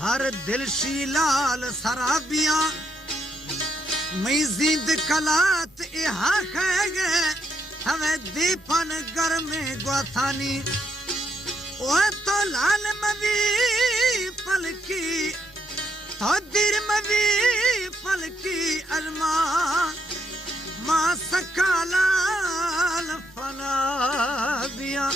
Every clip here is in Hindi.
हर दिल शीलाल सराबिया मैं जिंद कलात यहाँ कहेंगे हमें दीपन घर में ग्वाथानी ओ तो लाल मवी पलकी तो दिर मवी पलकी अरमा माँ सकालाल फना बिया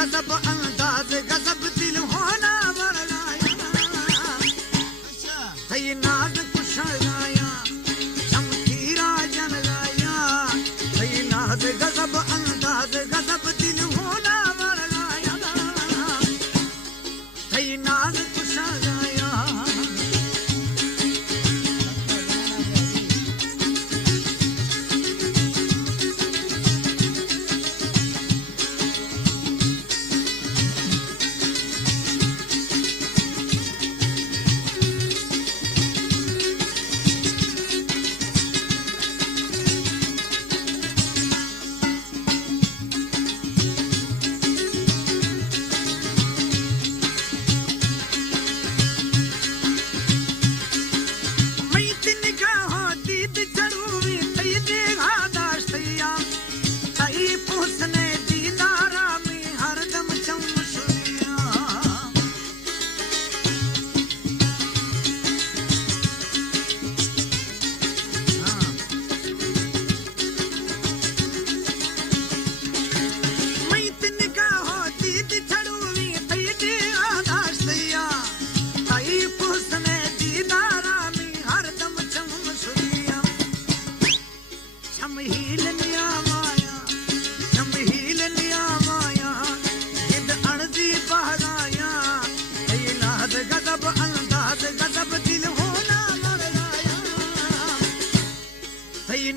गजब अंदाज गजब दिल होना बरगाया थई नाज कुशा गाया शमशीरा जन गाया थई नाज गजब अंदाज गजब दिल होना बरगाया थई नाज कुशा गाया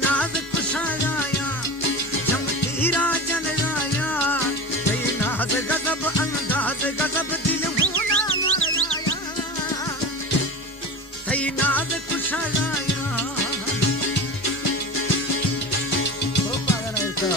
नाज कुशा गाया शमशीरा जन गाया थई नाज गजब अंदाज गजब दिल होना मर गाया थई नाज कुशा गाया ओ पागल ऐसा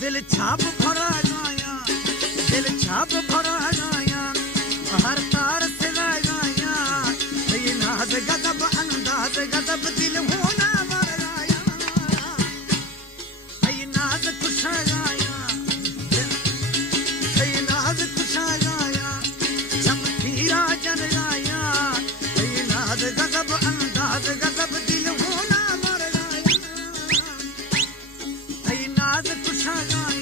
दिल छाप भरा गाया दिल छाप भरा गाया हर तार से गाया ये नाज गजब अंदाज गजब दिल होना मर गाया ये नाज कुशा गाया ये नाज कुशा गाया शमशीरा जन गाया ये नाज गजब अंदाज गजब दिल होना मर गाया ये नाज कुशा गाया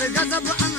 नाज गजब